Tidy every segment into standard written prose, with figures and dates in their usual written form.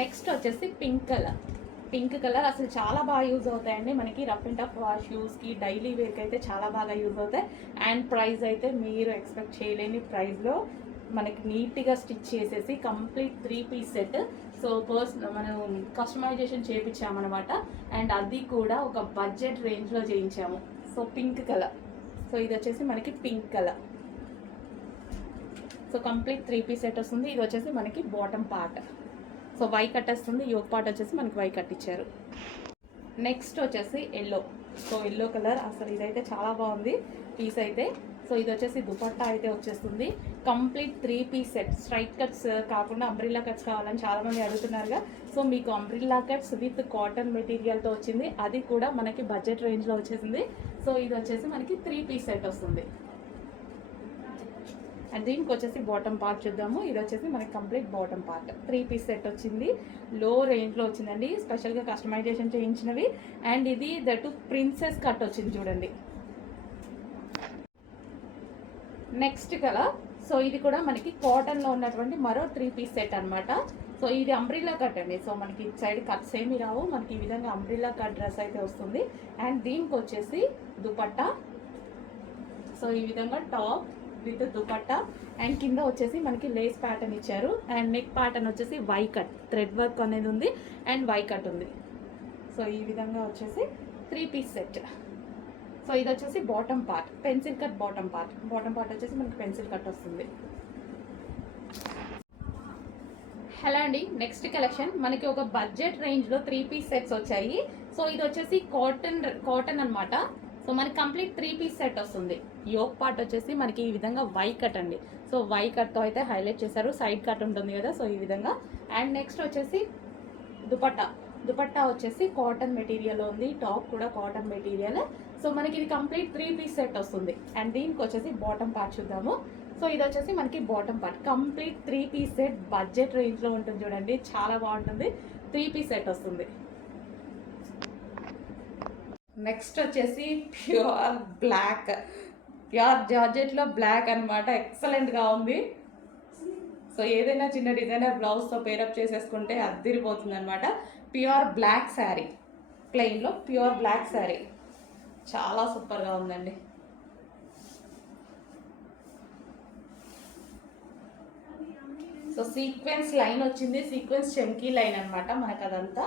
Next వచ్చేసి pink colour అసలు చాలా బాగా యూజ్ అవుతాయండి మనకి రఫ్ అండ్ టఫ్ షూస్కి డైలీ వేర్కి అయితే చాలా బాగా యూజ్ అవుతాయి. అండ్ ప్రైస్ అయితే మీరు ఎక్స్పెక్ట్ చేయలేని ప్రైస్లో మనకి నీట్గా స్టిచ్ చేసేసి కంప్లీట్ 3 పీస్ సెట్. సో మనం కస్టమైజేషన్ చేయించామన్నమాట. అండ్ అది కూడా ఒక బడ్జెట్ రేంజ్లో చేయించాము. సో పింక్ కలర్, సో ఇది వచ్చేసి మనకి pink colour. So complete 3 piece set వస్తుంది. ఇది వచ్చేసి మనకి bottom part. So Y cut వస్తుంది, యోక్ పార్ట్ వచ్చేసి మనకి వై కట్ ఇచ్చారు. నెక్స్ట్ వచ్చేసి ఎల్లో. సో ఎల్లో కలర్ అసలు ఇదైతే చాలా బాగుంది పీస్ అయితే. సో ఇది వచ్చేసి దుపట్టా అయితే వచ్చేస్తుంది complete 3 piece set. Straight cuts కాకుండా అంబ్రిల్లా కట్స్ కావాలని చాలామంది అడుగుతున్నారుగా. సో మీకు అంబ్రిల్లా కట్స్ విత్ కాటన్ మెటీరియల్తో వచ్చింది, అది కూడా మనకి బడ్జెట్ రేంజ్లో వచ్చేసింది. సో ఇది వచ్చేసి మనకి 3 పీస్ సెట్ వస్తుంది. అండ్ దీనికి వచ్చేసి బాటమ్ పార్ట్ చూద్దాము. ఇది వచ్చేసి మనకి complete bottom part 3 piece set వచ్చింది. లో రేంజ్లో వచ్చిందండి, స్పెషల్గా కస్టమైజేషన్ చేయించినవి. అండ్ ఇది దట్ ప్రిన్సెస్ కట్ వచ్చింది చూడండి. Next colour. సో ఇది కూడా మనకి కాటన్లో ఉన్నటువంటి మరో 3 పీస్ సెట్ అనమాట. సో ఇది అంబ్రిల్లా కట్ అండి. సో మనకి ఇటు సైడ్ కట్స్ ఏమి రావు, మనకి ఈ విధంగా అంబ్రిల్లా కట్ డ్రెస్ అయితే వస్తుంది. అండ్ దీనికి వచ్చేసి దుపట్టా. సో ఈ విధంగా టాప్ విత్ దుపట్టా. అండ్ కింద వచ్చేసి మనకి లేస్ ప్యాటర్న్ ఇచ్చారు. అండ్ నెక్ ప్యాటర్న్ వచ్చేసి వై కట్, థ్రెడ్ వర్క్ అనేది ఉంది అండ్ వై కట్ ఉంది. సో ఈ విధంగా వచ్చేసి 3 పీస్ సెట్. సో ఇది వచ్చేసి bottom part, pencil cut bottom part. Bottom part వచ్చేసి మనకి పెన్సిల్ కట్ వస్తుంది. హలో అండి, నెక్స్ట్ కలెక్షన్ మనకి ఒక బడ్జెట్ రేంజ్లో 3 పీస్ సెట్స్ వచ్చాయి. సో ఇది వచ్చేసి కాటన్ అనమాట. సో మనకి కంప్లీట్ 3 పీస్ సెట్ వస్తుంది. యోక్ పార్ట్ వచ్చేసి మనకి ఈ విధంగా వై కట్ అండి. సో వై కట్తో అయితే హైలైట్ చేశారు, సైడ్ కట్ ఉంటుంది కదా, సో ఈ విధంగా. అండ్ నెక్స్ట్ వచ్చేసి దుపట్టా వచ్చేసి కాటన్ మెటీరియల్ ఉంది, టాప్ కూడా కాటన్ మెటీరియల్. సో మనకి ఇది కంప్లీట్ 3 పీస్ సెట్ వస్తుంది. అండ్ దీనికి వచ్చేసి బాటమ్ పార్ట్ చూద్దాము. సో ఇది వచ్చేసి మనకి bottom part complete 3 piece set budget రేంజ్లో ఉంటుంది చూడండి, చాలా బాగుంటుంది. 3 పీస్ సెట్ వస్తుంది. నెక్స్ట్ వచ్చేసి ప్యూర్ జార్జెట్లో బ్లాక్ అనమాట, ఎక్సలెంట్గా ఉంది. సో ఏదైనా చిన్న డిజైనర్ బ్లౌజ్తో పేరప్ చేసేసుకుంటే అద్దిరిపోతుంది అనమాట. ప్యూర్ బ్లాక్ శారీ, ప్లెయిన్లో ప్యూర్ బ్లాక్ శారీ చాలా సూపర్గా ఉందండి. సో సీక్వెన్స్ లైన్ వచ్చింది, సీక్వెన్స్ చమ్కీ లైన్ అనమాట మనకు. అదంతా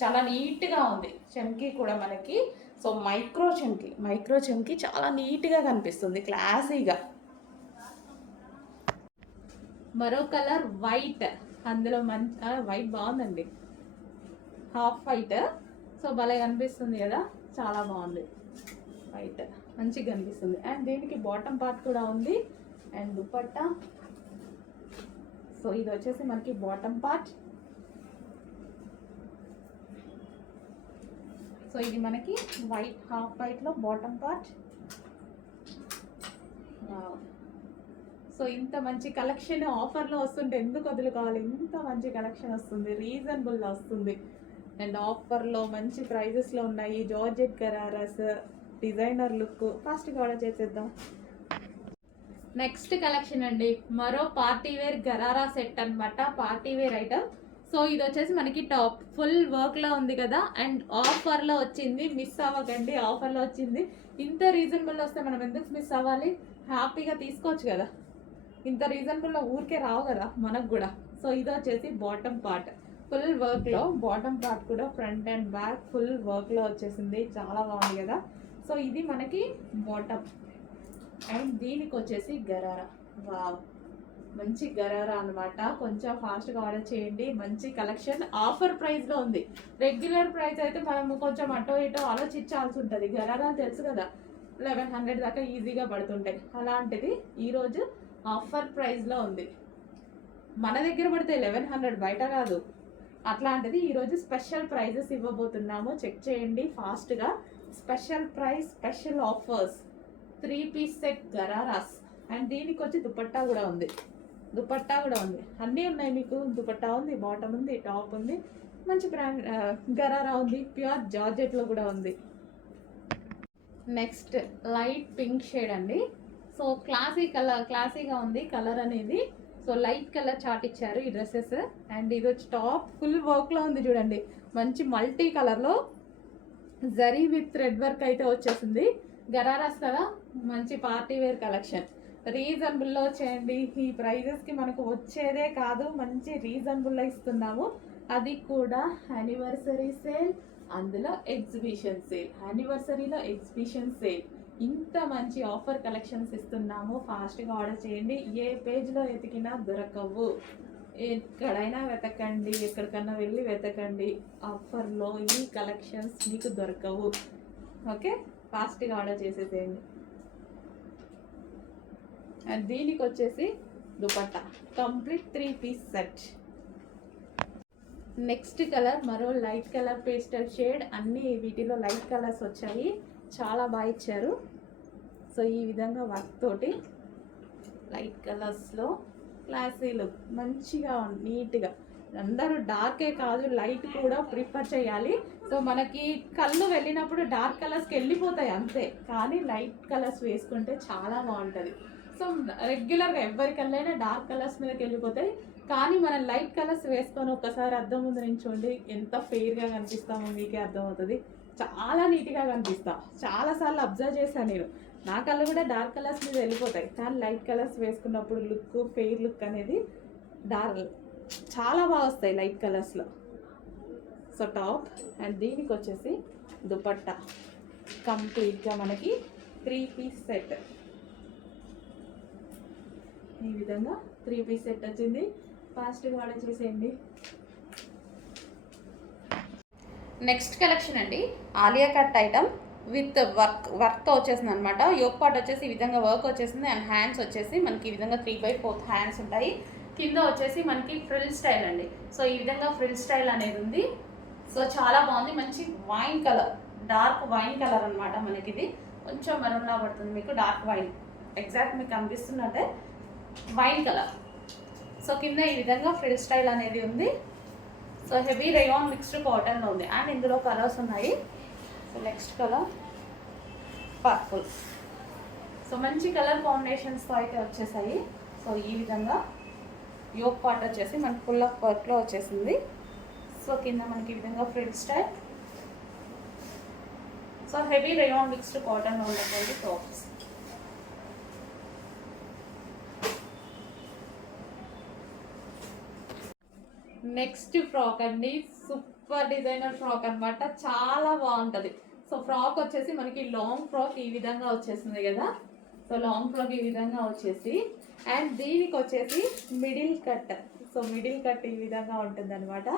చాలా నీట్గా ఉంది. చమ్కీ కూడా మనకి సో మైక్రో చమ్కీ చాలా నీట్గా కనిపిస్తుంది, క్లాసీగా. మరో కలర్ వైట్, అందులో వైట్ బాగుందండి, హాఫ్ వైట్. సో భలే కనిపిస్తుంది కదా, చాలా బాగుంది. వైట్ మంచిగా కనిపిస్తుంది. అండ్ దీనికి బాటమ్ పార్ట్ కూడా ఉంది అండ్ దుపట్టా. సో ఇది వచ్చేసి మనకి బాటమ్ పార్ట్. సో ఇది మనకి వైట్, హాఫ్ వైట్లో బాటమ్ పార్ట్. సో ఇంత మంచి కలెక్షన్ ఆఫర్లో వస్తుంటే ఎందుకు వదులుకోవాలి, ఇంత మంచి కలెక్షన్ వస్తుంది, రీజనబుల్లో వస్తుంది. అండ్ ఆఫర్లో మంచి ప్రైజెస్లో ఉన్నాయి. Georgette ghararas, designer look. ఫాస్ట్గా ఆర్డర్ చేసేద్దాం. నెక్స్ట్ కలెక్షన్ అండి, మరో పార్టీవేర్ గరారా సెట్ అనమాట, పార్టీవేర్ ఐటమ్. సో ఇది వచ్చేసి మనకి టాప్ ఫుల్ వర్క్లో ఉంది కదా, అండ్ ఆఫర్లో వచ్చింది, మిస్ అవ్వకండి. ఆఫర్లో వచ్చింది, ఇంత రీజనబుల్లో వస్తే మనం ఎందుకు మిస్ అవ్వాలి, హ్యాపీగా తీసుకోవచ్చు కదా. ఇంత రీజనబుల్లో ఊరికే రావు కదా మనకు కూడా. సో ఇది వచ్చేసి బాటమ్ పార్ట్ ఫుల్ వర్క్లో, బాటమ్ పార్ట్ కూడా ఫ్రంట్ అండ్ బ్యాక్ ఫుల్ వర్క్లో వచ్చేసింది, చాలా బాగుంది కదా. సో ఇది మనకి బాటమ్. అండ్ దీనికి వచ్చేసి గరారా. వావ్, మంచి గరారా అనమాట. కొంచెం ఫాస్ట్గా ఆర్డర్ చేయండి, మంచి కలెక్షన్ ఆఫర్ ప్రైస్లో ఉంది. రెగ్యులర్ ప్రైస్ అయితే మనం కొంచెం అటో ఇటో ఆలోచించాల్సి ఉంటుంది. గరారా తెలుసు కదా, 1100 దాకా ఈజీగా పడుతుంటాయి. అలాంటిది ఈరోజు ఆఫర్ ప్రైస్లో ఉంది. మన దగ్గర పడితే 1100, బయట కాదు. అట్లాంటిది ఈరోజు స్పెషల్ ప్రైజెస్ ఇవ్వబోతున్నాము, చెక్ చేయండి ఫాస్ట్గా. Special price, special offers, 3 piece set ghararas. And దీనికి వచ్చి దుపట్టా కూడా ఉంది, అన్నీ ఉన్నాయి మీకు. దుపట్టా ఉంది, బాటమ్ ఉంది, టాప్ ఉంది, మంచి బ్రాండ్ గరారా ఉంది, ప్యూర్ జార్జెట్లో కూడా ఉంది. నెక్స్ట్ లైట్ పింక్ షేడ్ అండి. సో క్లాసీగా ఉంది కలర్ అనేది. సో లైట్ కలర్ చాట్ ఇచ్చారు ఈ డ్రెస్సెస్. అండ్ ఇది వచ్చి టాప్ ఫుల్ వర్క్లో ఉంది చూడండి, మంచి మల్టీ కలర్లో జరీ విత్ థ్రెడ్ వర్క్ అయితే వచ్చేసింది. గరారాస్ కదా, మంచి పార్టీ వేర్ కలెక్షన్. రీజనబుల్లో వచ్చేయండి. ఈ ప్రైజెస్కి మనకు వచ్చేదే కాదు, మంచి రీజనబుల్లో ఇస్తున్నాము. అది కూడా యానివర్సరీ సేల్, అందులో ఎగ్జిబిషన్ సేల్. యానివర్సరీలో ఎగ్జిబిషన్ సేల్, ఇంత మంచి ఆఫర్ కలెక్షన్స్ ఇస్తున్నాము. ఫాస్ట్గా ఆర్డర్ చేయండి. ఏ పేజ్లో ఎతికినా దొరకవు, ఎక్కడైనా వెతకండి, ఎక్కడికన్నా వెళ్ళి వెతకండి, ఆఫర్లో ఈ కలెక్షన్స్ మీకు దొరకవు. ఓకే, ఫాస్ట్గా ఆర్డర్ చేసేసేయండి. అండ్ దీనికి వచ్చేసి dupatta complete 3 piece set. Next colour మరో లైట్ కలర్ పేస్టల్ షేడ్. అన్ని వీటిలో లైట్ కలర్స్ వచ్చాయి, చాలా బాగా ఇచ్చారు. సో ఈ విధంగా వర్క్ తోటి లైట్ కలర్స్లో క్లాసీ లుక్, మంచిగా నీట్గా. అందరూ డార్కే కాదు లైట్ కూడా ప్రిఫర్ చేయాలి. సో మనకి కళ్ళు వెళ్ళినప్పుడు డార్క్ కలర్స్కి వెళ్ళిపోతాయి అంతే, కానీ లైట్ కలర్స్ వేసుకుంటే చాలా బాగుంటుంది. సో రెగ్యులర్గా ఎవరి కళ్ళైనా డార్క్ కలర్స్ మీదకి వెళ్ళిపోతాయి, కానీ మనం లైట్ కలర్స్ వేసుకొని ఒక్కసారి అద్దం ముందు నించోండి, ఎంత ఫెయిర్గా కనిపిస్తామో మీకే అర్థమవుతుంది. చాలా నీట్గా కనిపిస్తాం. చాలాసార్లు అబ్జర్వ్ చేశాను నేను, నా కళ్ళు కూడా డార్క్ కలర్స్ మీద వెళ్ళిపోతాయి, కానీ లైట్ కలర్స్ వేసుకున్నప్పుడు లుక్, ఫెయిర్ లుక్ అనేది చాలా బాగా వస్తాయి లైట్ కలర్స్లో. సో టాప్ అండ్ దీనికి వచ్చేసి దుపట్టా కంప్లీట్గా మనకి 3 పీస్ సెట్. ఈ విధంగా 3 పీస్ సెట్ వచ్చింది. ఫాస్ట్గా ఆర్డర్ చేసేయండి. నెక్స్ట్ కలెక్షన్ అండి, ఆలియా కట్ ఐటమ్ విత్ వర్క్తో వచ్చేసింది అనమాట. యోక్ పార్ట్ వచ్చేసి ఈ విధంగా వర్క్ వచ్చేసింది. అండ్ హ్యాండ్స్ వచ్చేసి మనకి ఈ విధంగా 3/4 హ్యాండ్స్ ఉంటాయి. కింద వచ్చేసి మనకి ఫ్రిల్ స్టైల్ అండి. సో ఈ విధంగా ఫ్రిల్ స్టైల్ అనేది ఉంది. సో చాలా బాగుంది, మంచి wine colour, dark wine colour అనమాట. మనకి ఇది కొంచెం మెరూన్లా పడుతుంది మీకు, డార్క్ వైన్, ఎగ్జాక్ట్ మీకు కనిపిస్తున్నట్టే వైన్ కలర్. సో కింద ఈ విధంగా ఫ్రిల్ స్టైల్ అనేది ఉంది. సో హెవీ రేయాన్ మిక్స్డ్ కాటన్లో ఉంది. అండ్ ఇందులో కలర్స్ ఉన్నాయి. So next colour purple. So మంచి కలర్ కాంబినేషన్స్తో అయితే వచ్చేసాయి. సో ఈ విధంగా యోక్ పార్ట్ వచ్చేసి మనకి ఫుల్ ఆఫ్ వర్క్లో వచ్చేసింది. సో కింద మనకి ఈ విధంగా frill style. So heavy rayon mixed కాటన్లో ఉన్నటువంటి టాప్స్. నెక్స్ట్ ఫ్రాక్ అండి, సూపర్ డిజైనర్ ఫ్రాక్ అనమాట, చాలా బాగుంటుంది. సో ఫ్రాక్ వచ్చేసి మనకి లాంగ్ ఫ్రాక్ ఈ విధంగా వచ్చేసింది కదా. సో లాంగ్ ఫ్రాక్ ఈ విధంగా వచ్చేసి, అండ్ దీనికి వచ్చేసి middle cut. So middle cut ఈ విధంగా ఉంటుంది అనమాట.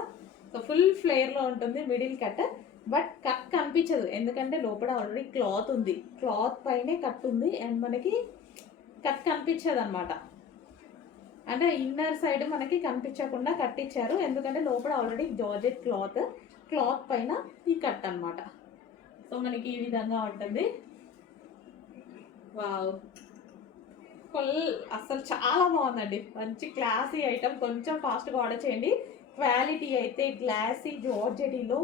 సో ఫుల్ ఫ్లేర్లో ఉంటుంది మిడిల్ కట్, బట్ కట్ కనిపించదు ఎందుకంటే లోపల ఆల్రెడీ క్లాత్ ఉంది, క్లాత్ పైనే కట్ ఉంది. అండ్ మనకి కట్ కనిపించదు అనమాట, అంటే ఇన్నర్ సైడ్ మనకి కనిపించకుండా కట్టించారు, ఎందుకంటే లోపల ఆల్రెడీ జార్జెట్ క్లాత్ పైన ఈ కట్ అనమాట. సో మనకి ఈ విధంగా ఉంటుంది. వావ్, ఫుల్ అసలు చాలా బాగుందండి, మంచి క్లాసీ ఐటమ్. కొంచెం ఫాస్ట్గా ఆర్డర్ చేయండి. క్వాలిటీ అయితే గ్లాసీ జార్జెటీలో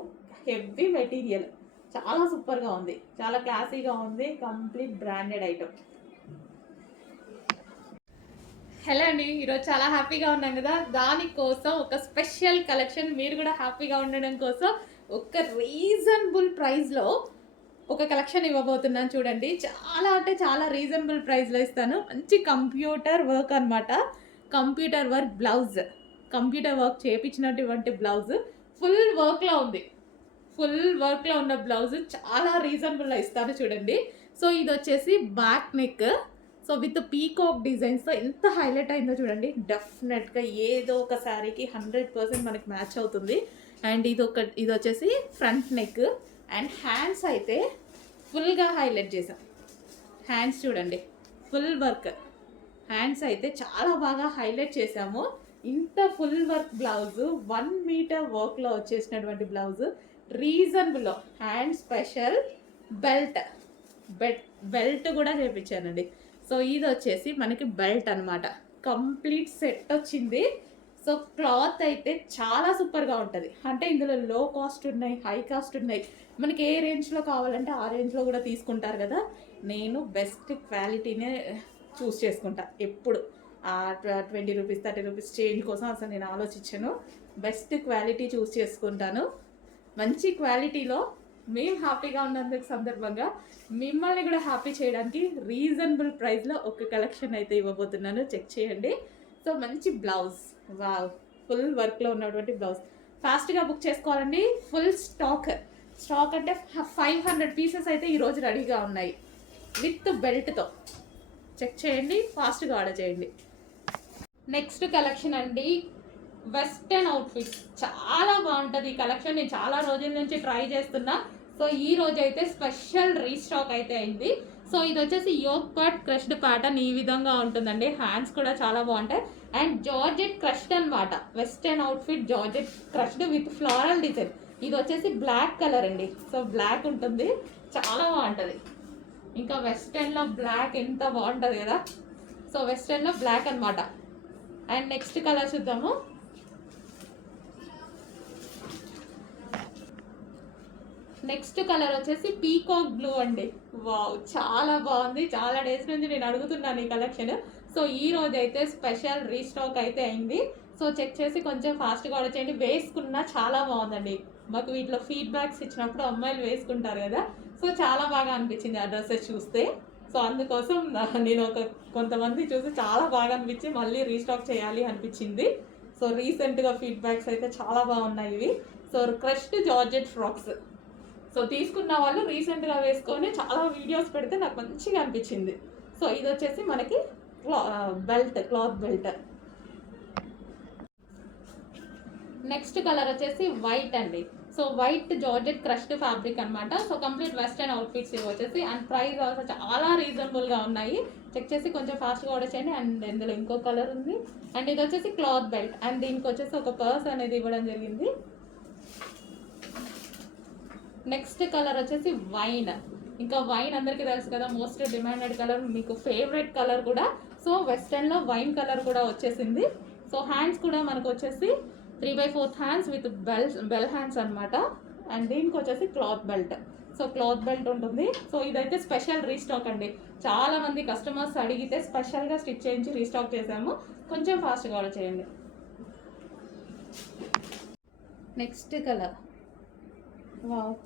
హెవీ మెటీరియల్, చాలా సూపర్గా ఉంది, చాలా క్లాసీగా ఉంది, కంప్లీట్ బ్రాండెడ్ ఐటమ్. హలో అండి, ఈరోజు చాలా హ్యాపీగా ఉన్నాం కదా, దానికోసం ఒక స్పెషల్ కలెక్షన్, మీరు కూడా హ్యాపీగా ఉండడం కోసం ఒక రీజనబుల్ ప్రైస్లో ఒక కలెక్షన్ ఇవ్వబోతున్నాను. చూడండి, చాలా అంటే చాలా రీజనబుల్ ప్రైస్లో ఇస్తాను. మంచి కంప్యూటర్ వర్క్ అనమాట, computer work blouse, computer work చేయించినటువంటి బ్లౌజ్, ఫుల్ వర్క్లో ఉంది, ఫుల్ వర్క్లో ఉన్న బ్లౌజ్ చాలా రీజనబుల్లో ఇస్తాను చూడండి. సో ఇది వచ్చేసి back neck, so with peacock డిజైన్స్తో ఎంత హైలైట్ అయిందో చూడండి. డెఫినెట్గా ఏదో ఒక శారీకి 100% మనకి మ్యాచ్ అవుతుంది. అండ్ ఇది వచ్చేసి ఫ్రంట్ నెక్. అండ్ హ్యాండ్స్ అయితే ఫుల్గా హైలైట్ చేసాం. హ్యాండ్స్ చూడండి, ఫుల్ వర్క్ హ్యాండ్స్ అయితే చాలా బాగా హైలైట్ చేసాము. ఇంత ఫుల్ వర్క్ బ్లౌజు, 1 మీటర్ వర్క్లో వచ్చేసినటువంటి బ్లౌజు, రీజనబుల్లో. హ్యాండ్ స్పెషల్ బెల్ట్ కూడా చేయించానండి. సో ఇది వచ్చేసి మనకి బెల్ట్ అనమాట, కంప్లీట్ సెట్ వచ్చింది. సో క్లాత్ అయితే చాలా సూపర్గా ఉంటుంది. అంటే ఇందులో లో కాస్ట్ ఉన్నాయి, హై కాస్ట్ ఉన్నాయి, మనకి ఏ రేంజ్లో కావాలంటే ఆ రేంజ్లో కూడా తీసుకుంటారు కదా. నేను బెస్ట్ క్వాలిటీనే చూస్ చేసుకుంటా ఎప్పుడు. ₹20 ₹30 చేంజ్ కోసం అసలు నేను ఆలోచించాను. బెస్ట్ క్వాలిటీ చూస్ చేసుకుంటాను. మంచి క్వాలిటీలో మేము హ్యాపీగా ఉన్నందుకు సందర్భంగా మిమ్మల్ని కూడా హ్యాపీ చేయడానికి రీజనబుల్ ప్రైస్లో ఒక కలెక్షన్ అయితే ఇవ్వబోతున్నాను. చెక్ చేయండి. సో మంచి బ్లౌజ్, వావ్, ఫుల్ వర్క్లో ఉన్నటువంటి బ్లౌజ్. ఫాస్ట్గా బుక్ చేసుకోవాలండి. ఫుల్ స్టాక్ అంటే 500 పీసెస్ అయితే ఈరోజు రెడీగా ఉన్నాయి విత్ బెల్ట్తో. చెక్ చేయండి, ఫాస్ట్గా ఆర్డర్ చేయండి. నెక్స్ట్ కలెక్షన్ అండి, వెస్టర్న్ అవుట్ఫిట్స్. చాలా బాగుంటుంది ఈ కలెక్షన్. నేను చాలా రోజుల నుంచి ట్రై చేస్తున్నా. సో ఈ రోజు అయితే స్పెషల్ రీస్టాక్ అయితే అయింది. సో ఇది వచ్చేసి యోక్ పార్ట్ క్రష్డ్ ప్యాటర్న్ ఈ విధంగా ఉంటుందండి. హ్యాండ్స్ కూడా చాలా బాగుంటాయి. అండ్ జార్జెట్ క్రష్డ్ అనమాట. Western outfit georgette crushed with floral design. ఇది వచ్చేసి బ్లాక్ కలర్ అండి. సో బ్లాక్ ఉంటుంది, చాలా బాగుంటుంది. ఇంకా వెస్టర్న్లో బ్లాక్ ఎంత బాగుంటుంది కదా. సో వెస్టర్న్లో బ్లాక్ అనమాట. అండ్ నెక్స్ట్ కలర్ చూద్దాము. నెక్స్ట్ కలర్ వచ్చేసి పీకాక్ బ్లూ అండి. వావ్, చాలా బాగుంది. చాలా డేస్ నుంచి నేను అడుగుతున్నాను ఈ కలెక్షన్. సో ఈ రోజు అయితే స్పెషల్ రీస్టాక్ అయితే అయింది. సో చెక్ చేసి కొంచెం ఫాస్ట్గా ఆర్డర్ చేయండి. వేసుకున్నా చాలా బాగుందండి. మాకు వీటిలో ఫీడ్బ్యాక్స్ ఇచ్చినప్పుడు అమ్మాయిలు వేసుకుంటారు కదా, సో చాలా బాగా అనిపించింది ఆ డ్రెస్సెస్ చూస్తే. సో అందుకోసం నేను కొంతమంది చూసి చాలా బాగా అనిపించి మళ్ళీ రీస్టాక్ చేయాలి అనిపించింది. సో రీసెంట్గా ఫీడ్బ్యాక్స్ అయితే చాలా బాగున్నాయి ఇవి. So crushed georgette frocks. So తీసుకున్న వాళ్ళు రీసెంట్గా వేసుకొని చాలా వీడియోస్ పెడితే నాకు మంచిగా అనిపించింది. సో ఇది వచ్చేసి మనకి క్లాత్ బెల్ట్. నెక్స్ట్ కలర్ వచ్చేసి వైట్ అండి. So white georgette crushed fabric అనమాట. సో కంప్లీట్ వెస్టర్న్ అవుట్ఫిట్స్ ఇవి వచ్చేసి. అండ్ ప్రైస్ ఆల్సో చాలా రీజనబుల్గా ఉన్నాయి. చెక్ చేసి కొంచెం ఫాస్ట్గా ఆర్డర్ చేయండి. అండ్ ఇందులో ఇంకో కలర్ ఉంది. అండ్ ఇది వచ్చేసి క్లాత్ బెల్ట్. అండ్ దీనికి వచ్చేసి ఒక పర్స్ అనేది ఇవ్వడం జరిగింది. నెక్స్ట్ కలర్ వచ్చేసి వైన్. ఇంకా వైన్ అందరికీ తెలుసు కదా, మోస్ట్ డిమాండెడ్ కలర్, మీకు ఫేవరెట్ కలర్ కూడా. సో వెస్టర్న్లో వైన్ కలర్ కూడా వచ్చేసింది. సో హ్యాండ్స్ కూడా మనకు వచ్చేసి 3/4 హ్యాండ్స్ విత్ బెల్ హ్యాండ్స్ అనమాట. అండ్ దీనికి వచ్చేసి cloth belt. So cloth belt ఉంటుంది. సో ఇదైతే స్పెషల్ రీస్టాక్ అండి. చాలా మంది కస్టమర్స్ అడిగితే స్పెషల్గా స్టిచ్ చేయించి రీస్టాక్ చేసాము. కొంచెం ఫాస్ట్గా ఆర్డర్ చేయండి. నెక్స్ట్ కలర్, వావ్,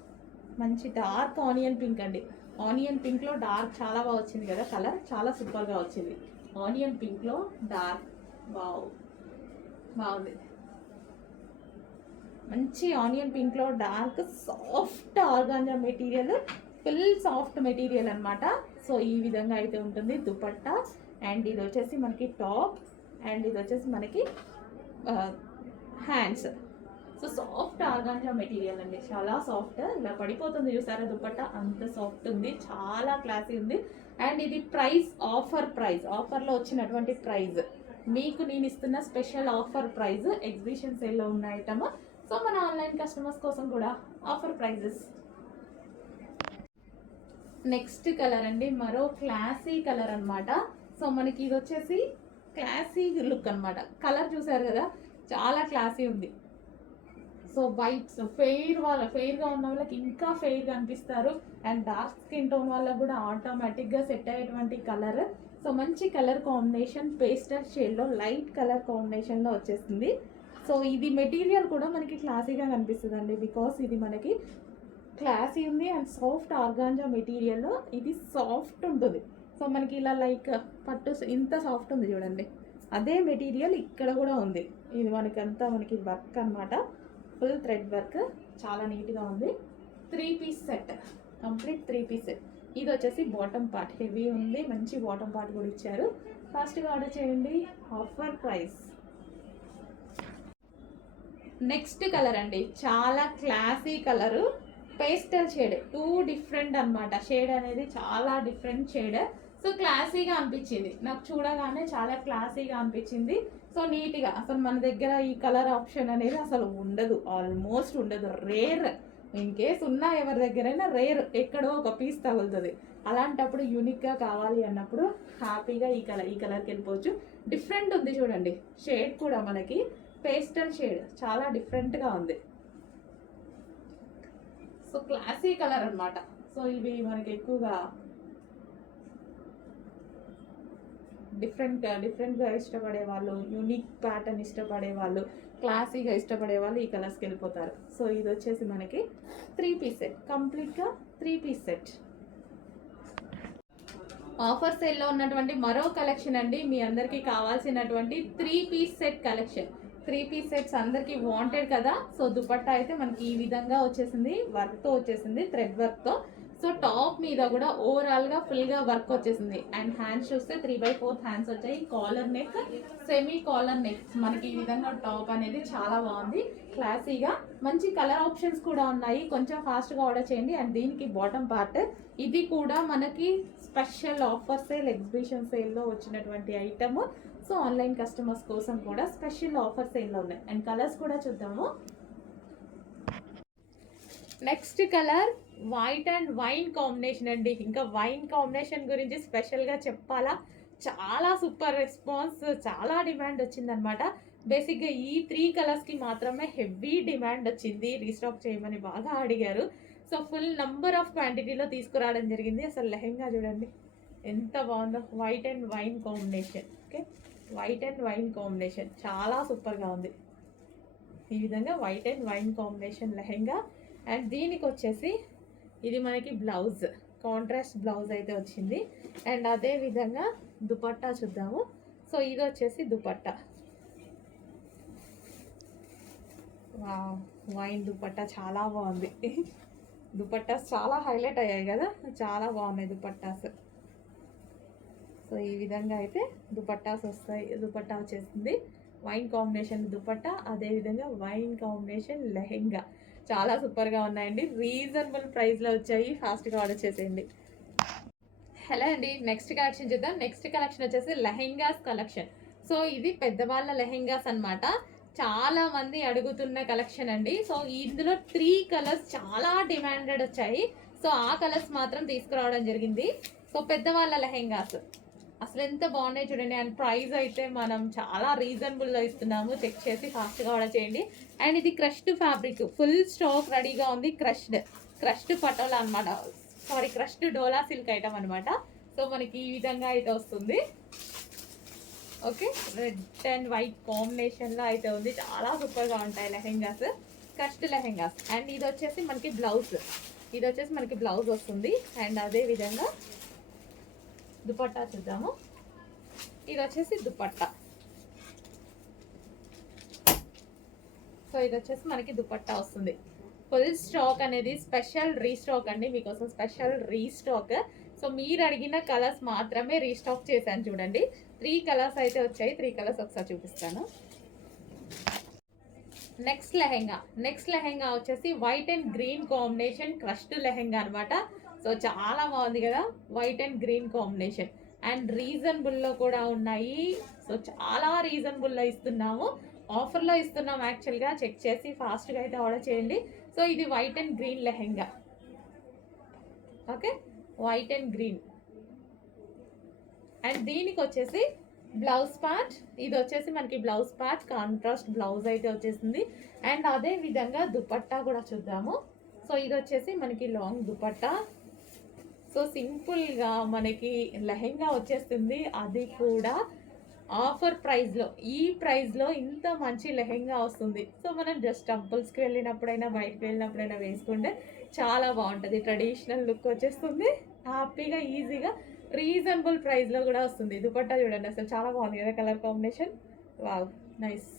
మంచి డార్క్ ఆనియన్ పింక్ అండి. ఆనియన్ పింక్లో డార్క్ చాలా బాగా వచ్చింది కదా కలర్, చాలా సూపర్గా వచ్చింది. ఆనియన్ పింక్లో డార్క్, వావ్, బాగుంది. మంచి ఆనియన్ పింక్లో dark soft organza material, full soft material అనమాట. సో ఈ విధంగా అయితే ఉంటుంది దుపట్టా. అండ్ ఇది వచ్చేసి మనకి టాప్. అండ్ ఇది వచ్చేసి మనకి hands. So soft organza material అండి, చాలా సాఫ్ట్. ఇలా పడిపోతుంది చూసారా దుపట్టా, అంత సాఫ్ట్ ఉంది, చాలా క్లాసీ ఉంది. అండ్ ఇది ప్రైస్ ఆఫర్లో వచ్చినటువంటి ప్రైస్, మీకు నేను ఇస్తున్న స్పెషల్ ఆఫర్ ప్రైస్. ఎగ్జిబిషన్ సేల్లో ఉన్న ఐటమ్. సో మన ఆన్లైన్ కస్టమర్స్ కోసం కూడా ఆఫర్ ప్రైజెస్. నెక్స్ట్ కలర్ అండి, మరో క్లాసీ కలర్ అనమాట. సో మనకి ఇది వచ్చేసి క్లాసీ లుక్ అనమాట. కలర్ చూసారు కదా, చాలా క్లాసీ ఉంది. సో వైట్, సో ఫెయిర్గా ఉన్న వాళ్ళకి ఇంకా ఫెయిర్గా అనిపిస్తారు. అండ్ డార్క్ స్కిన్ టోన్ వాళ్ళకి కూడా ఆటోమేటిక్గా సెట్ అయ్యేటువంటి కలర్. సో మంచి కలర్ కాంబినేషన్, పేస్టల్ షేడ్లో లైట్ కలర్ కాంబినేషన్లో వచ్చేస్తుంది. సో ఇది మెటీరియల్ కూడా మనకి క్లాసీగా కనిపిస్తుంది అండి, బికాస్ ఇది మనకి క్లాసీ ఉంది. అండ్ సాఫ్ట్ ఆర్గాంజా మెటీరియల్, ఇది సాఫ్ట్ ఉంటుంది. సో మనకి ఇలా లైక్ పట్టు ఇంత సాఫ్ట్ ఉంది చూడండి, అదే మెటీరియల్ ఇక్కడ కూడా ఉంది. ఇది మనకంతా మనకి వర్క్ అనమాట, ఫుల్ థ్రెడ్ వర్క్, చాలా నీట్గా ఉంది. 3 piece set, complete 3 piece set. ఇది వచ్చేసి బాటమ్ పార్ట్, హెవీ ఉంది, మంచి బాటమ్ పార్ట్ కూడా ఇచ్చారు. ఫాస్ట్గా ఆర్డర్ చేయండి, ఆఫర్ ప్రైస్. నెక్స్ట్ కలర్ అండి, చాలా classy colour, pastel shade, 2 different అనమాట. షేడ్ అనేది చాలా డిఫరెంట్ షేడ్. సో క్లాసీగా అనిపించింది నాకు, చూడగానే చాలా క్లాసీగా అనిపించింది. సో నీట్గా, అసలు మన దగ్గర ఈ కలర్ ఆప్షన్ అనేది అసలు ఉండదు, ఆల్మోస్ట్ ఉండదు, రేర్. ఇన్ కేస్ ఉన్నా ఎవరి దగ్గరైనా రేర్, ఎక్కడో ఒక పీస్ తగులుతుంది. అలాంటప్పుడు యూనిక్గా కావాలి అన్నప్పుడు హ్యాపీగా ఈ కలర్కి వెళ్ళిపోవచ్చు. డిఫరెంట్ ఉంది చూడండి, షేడ్ కూడా మనకి పేస్టల్ షేడ్, చాలా డిఫరెంట్గా ఉంది. సో క్లాసీ కలర్ అనమాట. సో ఇవి మనకి ఎక్కువగా డిఫరెంట్గా ఇష్టపడే వాళ్ళు, యూనిక్ ప్యాటర్న్ ఇష్టపడే వాళ్ళు, క్లాసీగా ఇష్టపడే వాళ్ళు ఈ కలర్స్కి వెళ్ళిపోతారు. సో ఇది వచ్చేసి మనకి 3 పీస్ సెట్, కంప్లీట్గా 3 పీస్ సెట్. ఆఫర్ సేల్లో ఉన్నటువంటి మరో కలెక్షన్ అండి, మీ అందరికీ కావాల్సినటువంటి 3 piece set collection. 3 piece sets అందరికీ వాంటెడ్ కదా. సో దుపట్టా అయితే మనకి ఈ విధంగా వచ్చేసింది, వర్క్తో వచ్చేసింది, థ్రెడ్ వర్క్తో. సో టాప్ మీద కూడా ఓవరాల్గా ఫుల్గా వర్క్ వచ్చేసింది. అండ్ హ్యాండ్స్ చూస్తే 3/4 హ్యాండ్స్ వచ్చాయి. Collar neck, semi collar neck, మనకి ఈ విధంగా టాప్ అనేది చాలా బాగుంది, క్లాసీగా. మంచి కలర్ ఆప్షన్స్ కూడా ఉన్నాయి, కొంచెం ఫాస్ట్గా ఆర్డర్ చేయండి. అండ్ దీనికి బాటమ్ పార్ట్, ఇది కూడా మనకి స్పెషల్ ఆఫర్ సేల్, ఎగ్జిబిషన్ సేల్లో వచ్చినటువంటి ఐటమ్. సో ఆన్లైన్ కస్టమర్స్ కోసం కూడా స్పెషల్ ఆఫర్ సేల్లో ఉన్నాయి. అండ్ కలర్స్ కూడా చూద్దాము. Next colour white and wine combination అండి. ఇంకా వైన్ కాంబినేషన్ గురించి స్పెషల్గా చెప్పాలా, చాలా సూపర్ రెస్పాన్స్, చాలా డిమాండ్ వచ్చిందనమాట. బేసిక్గా ఈ 3 కలర్స్కి మాత్రమే హెవీ డిమాండ్ వచ్చింది, రీస్టాక్ చేయమని బాగా అడిగారు. సో ఫుల్ నంబర్ ఆఫ్ క్వాంటిటీలో తీసుకురావడం జరిగింది. అసలు లెహెంగా చూడండి ఎంత బాగుందో, white and wine combination. Okay, white and wine combination చాలా సూపర్గా ఉంది. ఈ విధంగా white and wine combination lehenga. And దీనికి వచ్చేసి ఇది మనకి బ్లౌజ్, కాంట్రాస్ట్ బ్లౌజ్ అయితే వచ్చింది. అండ్ అదే విధంగా దుపట్టా చూద్దాము. సో ఇది వచ్చేసి దుపట్టా, వైన్ దుపట్టా చాలా బాగుంది. దుపట్టాస్ చాలా హైలైట్ అయ్యాయి కదా, చాలా బాగున్నాయి దుపట్టాస్. సో ఈ విధంగా అయితే దుపట్టాస్ వస్తాయి. దుపట్టా వచ్చేసింది వైన్ కాంబినేషన్ దుపట్టా, అదేవిధంగా వైన్ కాంబినేషన్ లెహెంగా. చాలా సూపర్గా ఉన్నాయండి, రీజనబుల్ ప్రైస్లో వచ్చాయి, ఫాస్ట్గా ఆర్డర్ చేసేయండి. హలో అండి, నెక్స్ట్ కలెక్షన్ చూద్దాం. నెక్స్ట్ కలెక్షన్ వచ్చేసి లెహెంగాస్ కలెక్షన్. సో ఇది పెద్దవాళ్ళ లెహెంగాస్ అనమాట, చాలా మంది అడుగుతున్న కలెక్షన్ అండి. సో ఇందులో 3 కలర్స్ చాలా డిమాండెడ్ వచ్చాయి. సో ఆ కలర్స్ మాత్రం తీసుకురావడం జరిగింది. సో పెద్దవాళ్ళ లెహెంగాస్ అసలు ఎంత బాగున్నాయి చూడండి. అండ్ ప్రైస్ అయితే మనం చాలా రీజనబుల్లో ఇస్తున్నాము, చెక్ చేసి ఫాస్ట్గా ఆర్డర్ చేయండి. అండ్ ఇది క్రష్డ్ ఫ్యాబ్రిక్, ఫుల్ స్టాక్ రెడీగా ఉంది. క్రష్డ్ పటోలా అనమాట, సారీ క్రష్డ్ డోలా సిల్క్ ఐటమ్ అనమాట. సో మనకి ఈ విధంగా అయితే వస్తుంది. ఓకే, రెడ్ అండ్ వైట్ కాంబినేషన్లో అయితే ఉంది, చాలా సూపర్గా ఉంటాయి లెహెంగాస్, క్రష్డ్ లెహెంగాస్. అండ్ ఇది వచ్చేసి మనకి బ్లౌజ్ వస్తుంది. అండ్ అదే విధంగా దుపట్టా చూద్దాము. ఇది వచ్చేసి దుపట్టా. సో ఇది వచ్చేసి మనకి దుపట్టా వస్తుంది. ఫుల్ స్టాక్ అనేది స్పెషల్ రీస్టాక్ అండి, మీకోసం స్పెషల్ రీస్టాక్. సో మీరు అడిగిన కలర్స్ మాత్రమే రీస్టాక్ చేశాను చూడండి. 3 కలర్స్ అయితే వచ్చాయి, 3 కలర్స్ ఒకసారి చూపిస్తాను. నెక్స్ట్ లెహెంగా వచ్చేసి white and green combination crushed lehenga అనమాట. సో చాలా బాగుంది కదా, white and green combination. And రీజనబుల్లో కూడా ఉన్నాయి. సో చాలా రీజనబుల్లో ఇస్తున్నాము, ఆఫర్లో ఇస్తున్నాం యాక్చువల్గా. చెక్ చేసి ఫాస్ట్గా అయితే ఆర్డర్ చేయండి. సో ఇది white and green lehenga. Okay, white and green. And దీనికి వచ్చేసి బ్లౌజ్ పార్ట్, ఇది వచ్చేసి మనకి బ్లౌజ్ పార్ట్, కాంట్రాస్ట్ బ్లౌజ్ అయితే వచ్చేసింది. అండ్ అదే విధంగా దుపట్టా కూడా చూద్దాము. సో ఇది వచ్చేసి మనకి లాంగ్ దుపట్టా. సో సింపుల్గా మనకి లెహెంగా వచ్చేస్తుంది, అది కూడా ఆఫర్ ప్రైస్లో. ఈ ప్రైస్లో ఇంత మంచి లెహెంగా వస్తుంది. సో మనం జస్ట్ టెంపుల్స్కి వెళ్ళినప్పుడైనా, బయటకు వెళ్ళినప్పుడైనా వేసుకుంటే చాలా బాగుంటుంది, ట్రెడిషనల్ లుక్ వచ్చేస్తుంది, హ్యాపీగా ఈజీగా రీజనబుల్ ప్రైస్లో కూడా వస్తుంది. దుపట్టా చూడండి, అసలు చాలా బాగుంది కదా కలర్ కాంబినేషన్. Wow, nice.